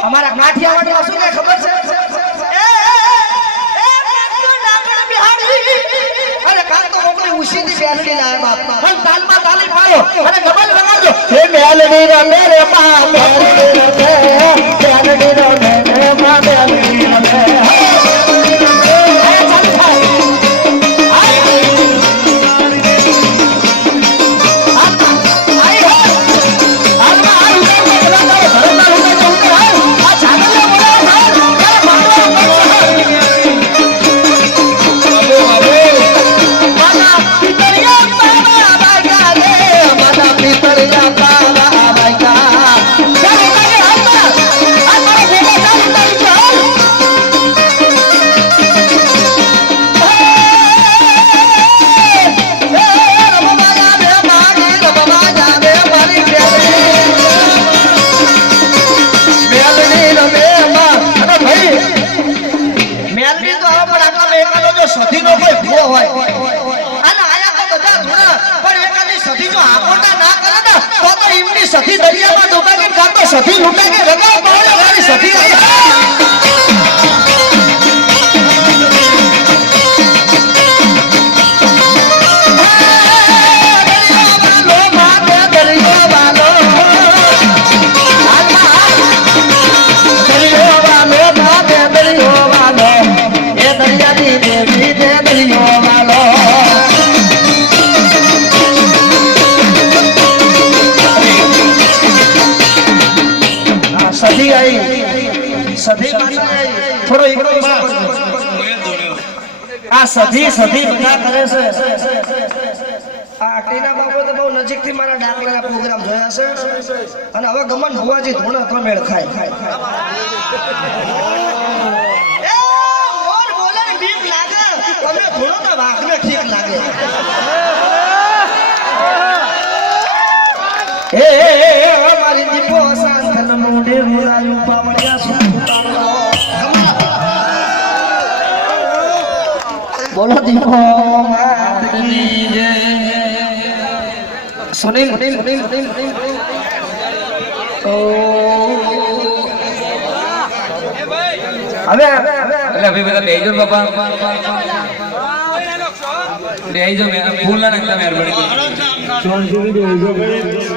અમારા કાઠિયાવાડમાં શું કે ખબર છે અરે કાલ તો મોકલી ઉસીની બેસી લાય બાપ પણ તાલમાં તાલી પાડો અને ગબલ લગાડજો હે મેલડી રમે રે મા મેલડી રમે મેલડી રમે રે મા મેલડી રમે સખી દરિયામાં ડૂબા કે કાતો સખી લૂંટા કે રગા પાડે મારી સખી સધી आई સધી થોડો એકડો આ સધી સધી બધા કરે છે આ ટીના બાબો તો બહુ નજીકથી મારા ડાકલાના પ્રોગ્રામ જોયા છે અને હવે ગમન ભુવાજી ધોણા તો મેળ ખાય એ મોર બોલે ને બીક લાગે તમે ધોણો તો વાઘને ઠીક લાગે એ મારી દીપો સાંતન મોઢે મુરાયું પાવડિયા સુતા બોલો દીપો માતની જય સુનિલ ઓ હવે એટલે બધા બેજો બાપા બેજો મે ફૂલ ના નાખતા મહેરબાની